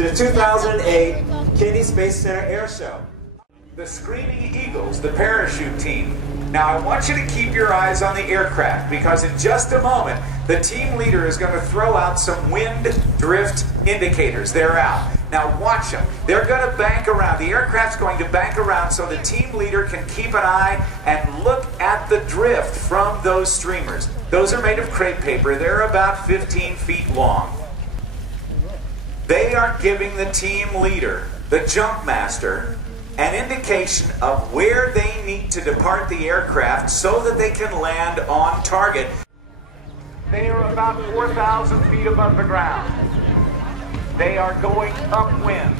to the 2008 Kennedy Space Center Air Show. The Screaming Eagles, the parachute team. Now I want you to keep your eyes on the aircraft because in just a moment the team leader is going to throw out some wind drift indicators. They're out. Now watch them. They're going to bank around. The aircraft's going to bank around so the team leader can keep an eye and look at the drift from those streamers. Those are made of crepe paper. They're about 15 feet long. They are giving the team leader, the jump master, an indication of where they need to depart the aircraft so that they can land on target. They are about 4,000 feet above the ground. They are going upwind,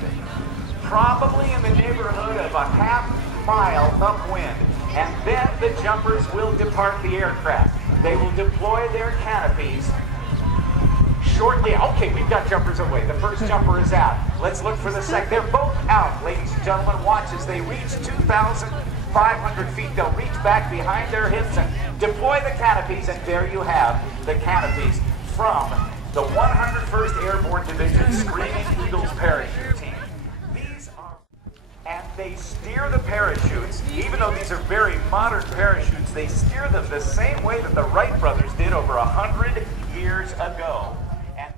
probably in the neighborhood of a half-mile upwind. And then the jumpers will depart the aircraft. They will deploy their canopies shortly. Okay, we've got jumpers away. The first jumper is out. Let's look for the second. They're both out, ladies and gentlemen. Watch as they reach 2,500 feet. They'll reach back behind their hips and deploy the canopies. And there you have the canopies from the 101st Airborne Division Screaming Eagles parachute team. And they steer the parachutes, even though these are very modern parachutes, they steer them the same way that the Wright brothers did over 100 years ago. And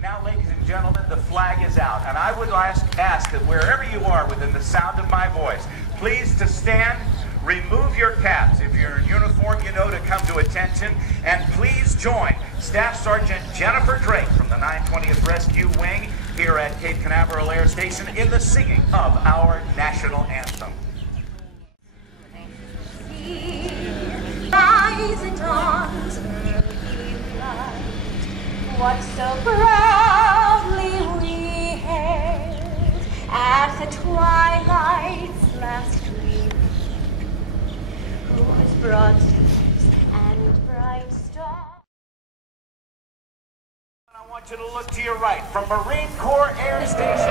now, ladies and gentlemen, the flag is out. And I would ask that wherever you are within the sound of my voice, please to stand, remove your caps. If you're in uniform, you know to come to attention. And please join Staff Sergeant Jennifer Drake from the 920th Rescue Wing here at Cape Canaveral Air Station in the singing of our national anthem. Rising dawns of milky light, what so proudly we hailed at the twilight's last gleam, whose broad streets and bright stars. I want you to look to your right from Marine Corps Air Station.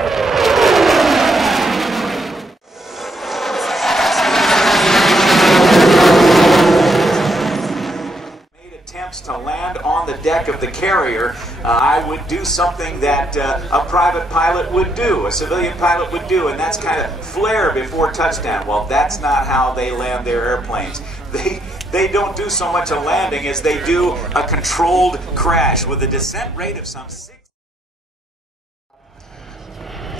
Attempts to land on the deck of the carrier, I would do something that a private pilot would do, a civilian pilot would do, and that's kind of flare before touchdown. Well, that's not how they land their airplanes. They don't do so much a landing as they do a controlled crash with a descent rate of some 6.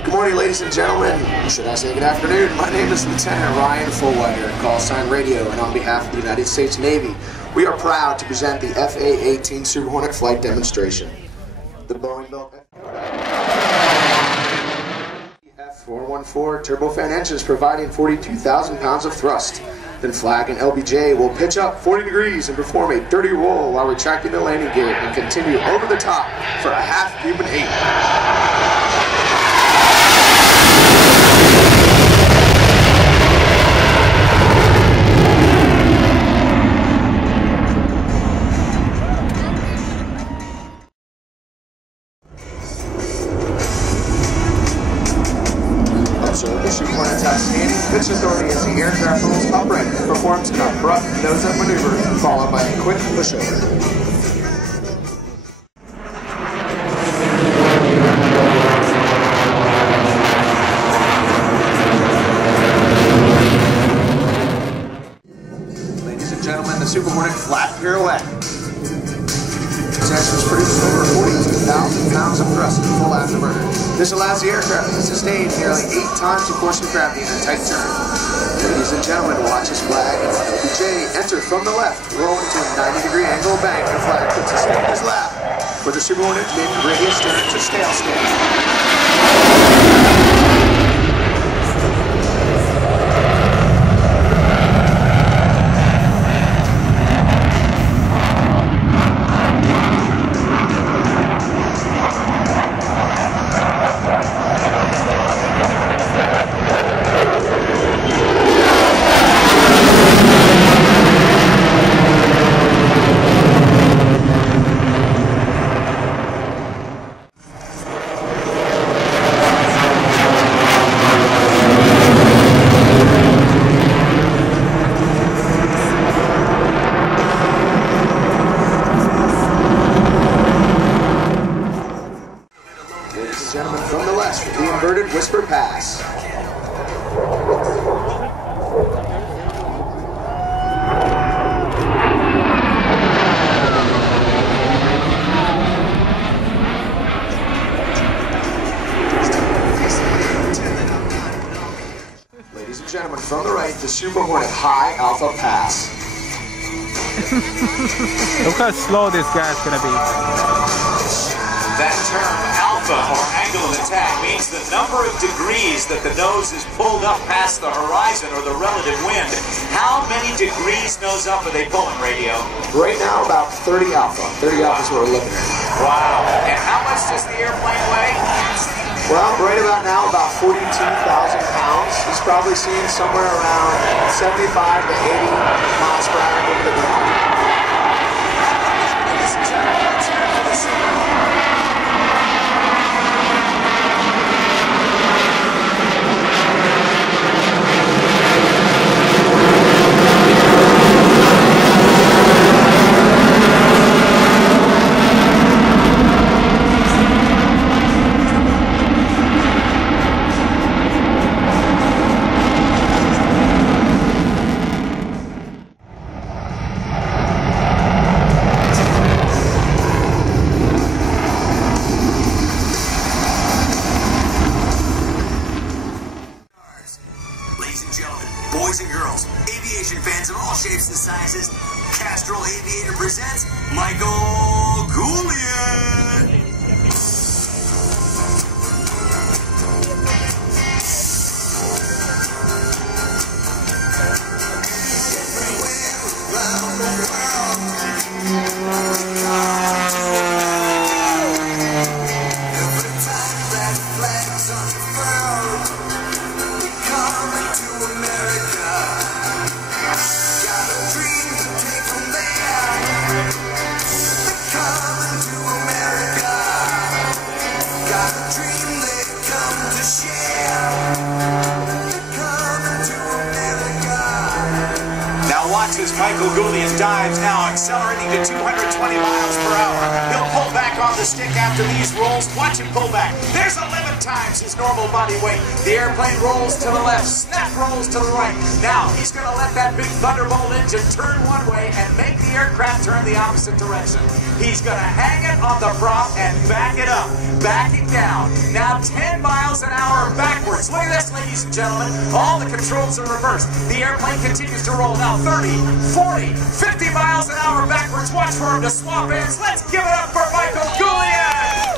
Good morning, ladies and gentlemen. Should I say good afternoon? My name is Lieutenant Ryan Fullwider, call sign radio, and on behalf of the United States Navy, we are proud to present the FA-18 Super Hornet flight demonstration. The Boeing built F414 turbofan engines providing 42,000 pounds of thrust. Then Flag and LBJ will pitch up 40 degrees and perform a dirty roll while retracting the landing gear and continue over the top for a half Cuban 8. The Super Hornet's outstanding pitch authority as the aircraft rolls upright and performs an abrupt nose-up maneuver followed by a quick pushover. Ladies and gentlemen, the Super Hornet flat pirouette. This engine produces over 42,000 pounds of thrust in full afterburner. This allows the aircraft to sustain nearly 8 times the force of gravity in a tight turn. Ladies and gentlemen, watch as Flag and LBJ enter from the left, roll into a 90-degree angle bank, and Flag puts a step in his lap, with the Super Hornet mid-radius stern to stale stay. from the left with the inverted whisper pass. Ladies and gentlemen, from the right, the Super Hornet high alpha pass. Look how slow this guy's gonna be. That term, alpha, or angle of attack, means the number of degrees that the nose is pulled up past the horizon or the relative wind. How many degrees nose up are they pulling, Radio? Right now, about 30 alpha. 30 alpha is what we're looking at. Wow. And how much does the airplane weigh? Well, right about now, about 42,000 pounds. He's probably seeing somewhere around 75 to 80 miles per hour over the ground. Ladies and gentlemen, let's hear it for the Super Hornet. Boys and girls, aviation fans of all shapes and sizes, Castrol Aviator presents Michael Goulian. As Michael Goulian dives now, accelerating to 220 miles per hour. He'll pull back on the stick after these rolls. Watch him pull back. There's 11 times his normal body weight. The airplane rolls to the left, snap rolls to the right. Now he's going to let that big Thunderbolt engine turn one way and make the aircraft turn the opposite direction. He's going to hang it on the prop and back it up, backing down. Now 10 miles an hour backwards. Look at this, ladies and gentlemen. All the controls are reversed. The airplane continues to roll now 30, 40, 50 miles an hour backwards. Watch for him to swap ends. Let's give it up for Michael Goulian!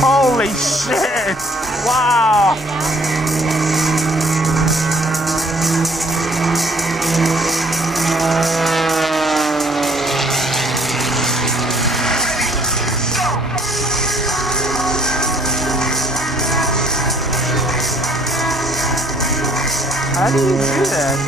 Holy shit! Wow! How do you do that?